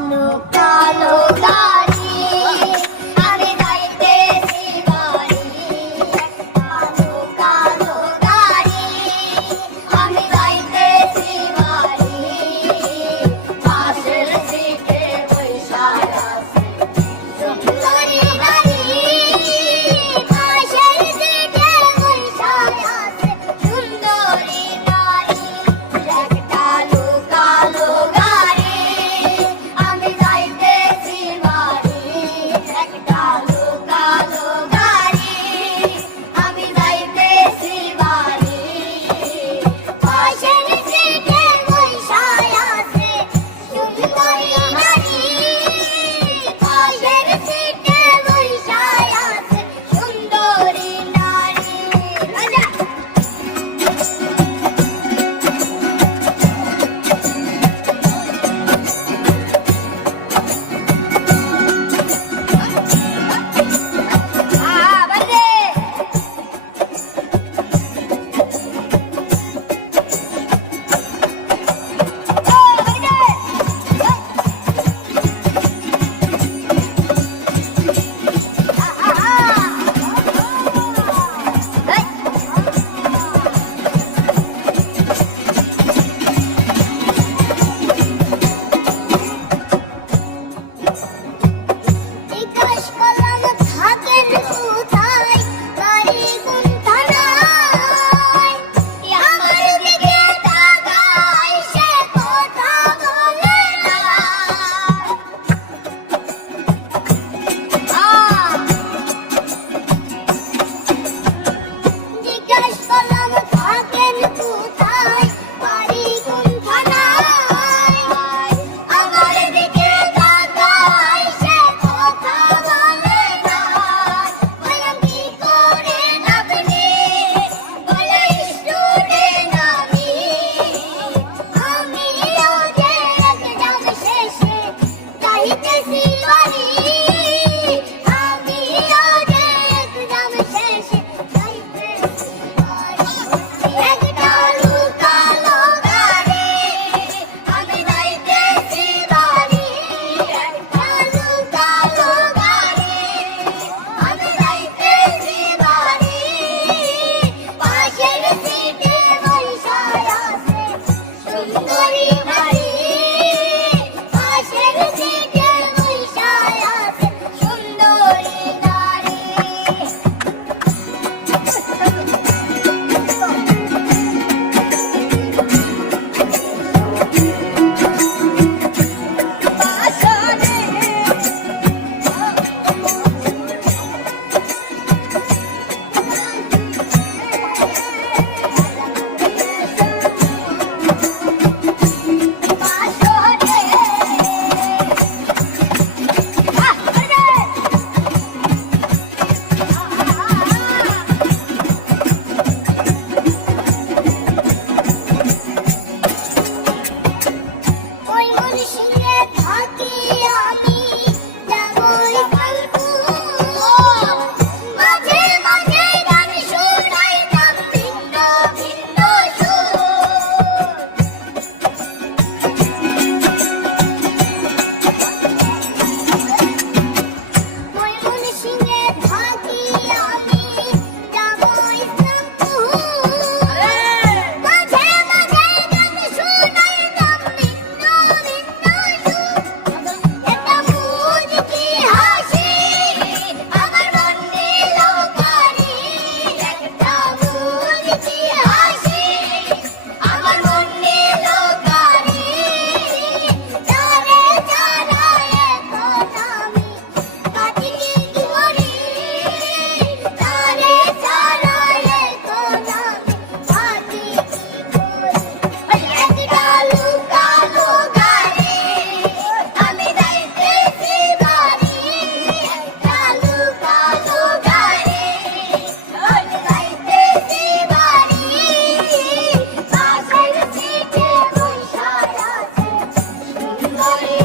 কালো কালো গাড়ি আমি যাইতেছি বাড়ি কালো কালো গাড়ি আমি যাইতেছি বাড়ি পাশের সিটে বইসা আছে সুন্দরী নারী পাশের সিটে বইসা আছে সুন্দরী নারী একটা কালো গাড়ি আমি যাইতেছি বাড়ি একটা কালো গাড়ি আমি যাইতেছি বাড়ি পাশের সিটে বইসা আছে সুন্দরী নারী পাশের সিটে বইসা আছে সুন্দরী নারী রাজা বন্দে জিজ্ঞাস করলাম থাকেন কোথায় বাড়ি কোন থানায় আমার দিকে তাকায় সে কথা বলে না জিজ্ঞাস করলাম থাকেন কোথায় বাড়ি কোন থানায় আমার দিকে তাকায় সে কথা বলে না বললাম কি করে আপনি বলে স্টুডেন্ট আমি যে এক্সাম শেষে যাইতেছি বাড়ি আমি যে এক্সাম শেষে যাইতেছি বাড়ি একটা কালো গাড়ি আমি যাইতেছি বাড়ি একটা কালো গাড়ি আমি যাইতেছি বাড়ি পাশের সিটে বইসা আছে সুন্দরী নারী পাশের সিটে বইসা আছে সুন্দরী নারী ওই মনসিংহে থাকি আমি যাবই ফাল্গুন মাঝে মাঝে গান শুনাইতাম ভিন্ন ভিন্ন সুর ওই মনসিংহে থাকি আমি যাবই ইসলামপুর মাঝে মাঝে গান শুনাইতাম ভিন্ন ভিন্ন সুর একটা মুচকি হাসি আমার মন নিল কারি একটা মুচকি হাসি আমার মন নিল কারি তারে ছাড়া এখন আমি কাটি কি করি তারে ছাড়া এখন আমি কাটি কি করি একটা কালো গাড়ি আমি যাইতেছি বাড়ি কালো গাড়ি আমি যাইতেছি বাড়ি পাশের সিটে বইসা আছে সুন্দরী